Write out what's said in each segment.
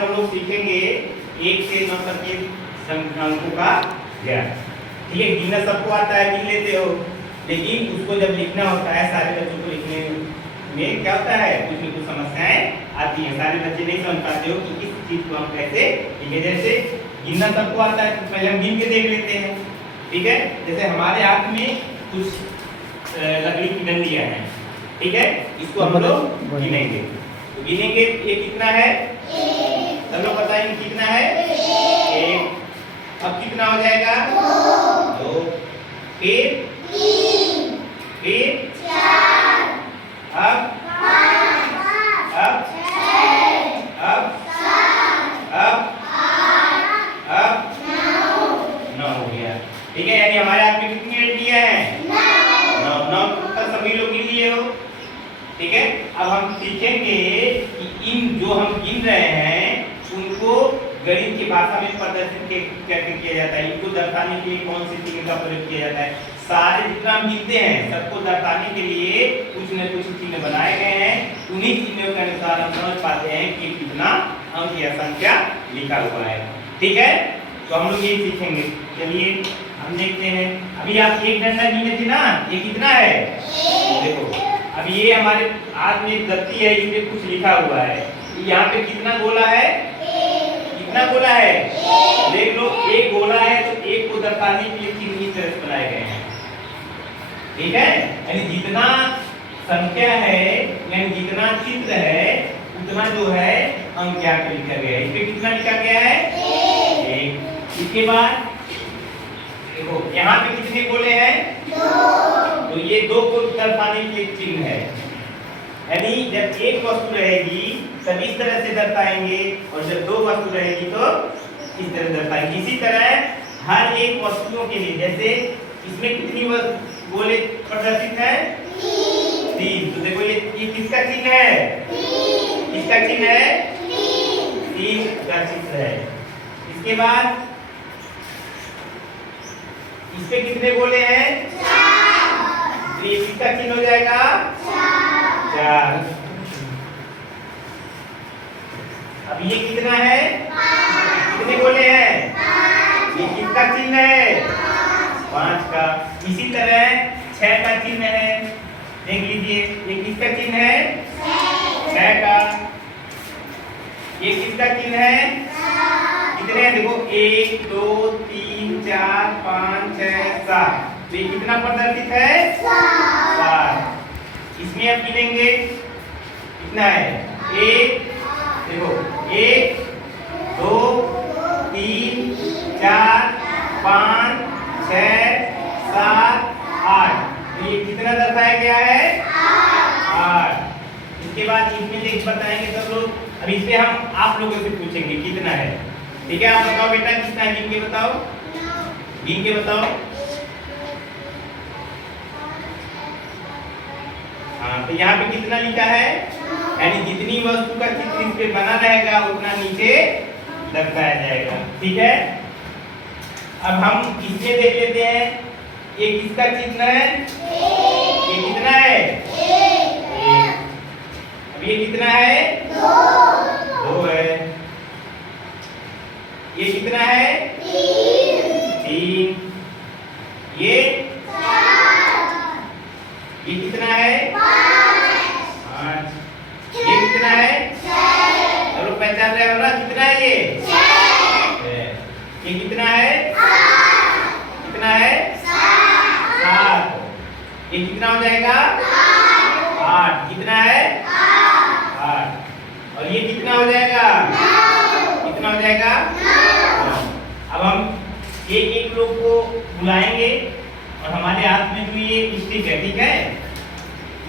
हम लोग सीखेंगे 1 से 9 तक के अंकों का ज्ञान। ठीक है, गिनना सबको आता है, गिन लेते हो, लेकिन उसको जब लिखना होता है सारे बच्चों को लिखने में क्या होता है, कुछ न कुछ समस्याएं आती हैं। सारे बच्चे नहीं समझ पाते हो कि इस चीज को हम कैसे लिखें। जैसे गिनना सबको आता है, तो पहले हम गिन के देख लेते हैं। ठीक है, जैसे हमारे हाथ में कुछ लकड़ी की डंडियां हैं, ठीक है, इसको हम लोग गिनेंगे। तो गिनेंगे, ये कितना है, सब लोग बताएंगे कितना है, 1। अब कितना हो जाएगा, 2, फिर 4, अब 9 हो गया। ठीक है, यानी हमारे हाथ में कितनी डंडियां हैं, 9 तक सभी लोग गिन लिए हो। ठीक है, अब हम सीखेंगे कि इन जो हम गिन रहे हैं उनको गणित की भाषा में प्रदर्शित कैसे किया जाता है, इनको दर्शाने के लिए कौन सी चिन्ह का प्रयोग किया जाता है। सारे जितना हम गिनते हैं सबको दर्शाने के लिए कुछ न कुछ चिन्ह बनाए गए हैं। उन्हीं चिन्हों के अनुसार हम समझ पाते हैं कि कितना अंक या संख्या लिखा हुआ है। ठीक है, तो हम लोग ये सीखेंगे। चलिए हम देखते हैं। अभी आप एक डंडा गिने थे ना, ये कितना है, देखो अब ये हमारे हाथ में गत्ती है, इसमें कुछ लिखा हुआ है। यहाँ पे कितना गोला है, कितना गोला है, देख लो, एक गोला है, तो एक को दर्शाने के लिए चिन्ह इस तरह से बनाए गए हैं। ठीक है, यानी जितना संख्या है, यानी जितना चित्र है, उतना जो है अंक यहाँ पे लिखा गया है। इस पे कितना लिखा गया है, 1। इसके बाद देखो यहाँ पे कितने गोले हैं, 2। तो ये 2 को दर्शाने के लिए चिन्ह है। यानी जब एक वस्तु रहेगी तब इस तरह से दर्शाएंगे, और जब 2 वस्तु रहेगी तो इस तरह दर्शाएंगे। इसी तरह हर एक वस्तुओं के लिए, जैसे इसमें कितनी गोले प्रदर्शित है, 3। तो देखो ये किसका चिन्ह है, किसका चिन्ह है, 3 का चिन्ह है। इसके बाद इस पे कितने गोले हैं, 4। ये किसका चिन्ह हो जाएगा, 4। अब ये कितना है, कितने गोले हैं, ये किसका चिन्ह है, 5 का। इसी तरह 6 का चिन्ह है, देख लीजिए, ये किसका चिन्ह है, 6 का। ये किसका चिन्ह है, कितने हैं, देखो 1 2 3 4 5 6 7। तो ये कितना प्रदर्शित है, 7। इसमें अब गिनेंगे कितना है, 1, देखो 1 2 3 4 5 6 7 8। तो ये कितना दर्शाया गया है, 8। इसके बाद इसमें देख बताएंगे सब लोग। अब इससे हम आप लोगों से पूछेंगे कितना है। ठीक है, आप बताओ बेटा कितना है, गिन के बताओ, गिन के बताओ। हाँ, तो यहाँ पे कितना लिखा है, यानी जितनी वस्तु का चित्र इस पे बना रहेगा उतना नीचे दर्शाया जाएगा। ठीक है, अब हम इसमें देख लेते हैं, ये किसका चिन्ह है, ये कितना है, 1। अब ये कितना है, 2 है। ये कितना है, 3। ये 4। ये कितना है, 5। ये कितना है, 6। चलो पहचान रहे हो ना, कितना है ये, 6। ये कितना है, 8। कितना है, 7। ये कितना हो जाएगा, 8। कितना है, 8। और ये कितना हो जाएगा, 9। कितना हो जाएगा, 9। अब हम एक एक लोग को बुलाएंगे और हमारे हाथ में जो ये स्टिक है, ठीक है,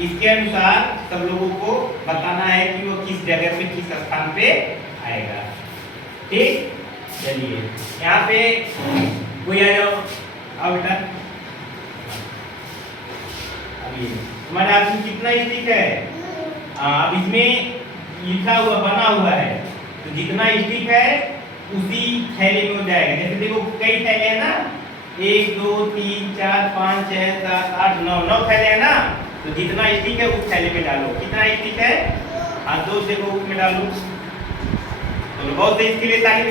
इसके अनुसार सब लोगों को बताना है कि वो किस जगह पे, किस स्थान पे आएगा। ठीक, चलिए यहाँ पे कोई आ जाओ, आओ बेटा। अभी हमारे हाथ में कितना स्टिक है, अब इसमें लिखा हुआ बना हुआ है, तो जितना स्टिक है उसी थैले में हो जाएगा। जैसे देखो कई थैले हैं ना, 1 2 3 4 5 6 7 8 9 थैले हैं ना, तो जितना स्टिक है उस थैले में डालो। कितना स्टिक है, हाँ 2 देखो उसमें डालो। चलो बहुत सही, इसके लिए ताली।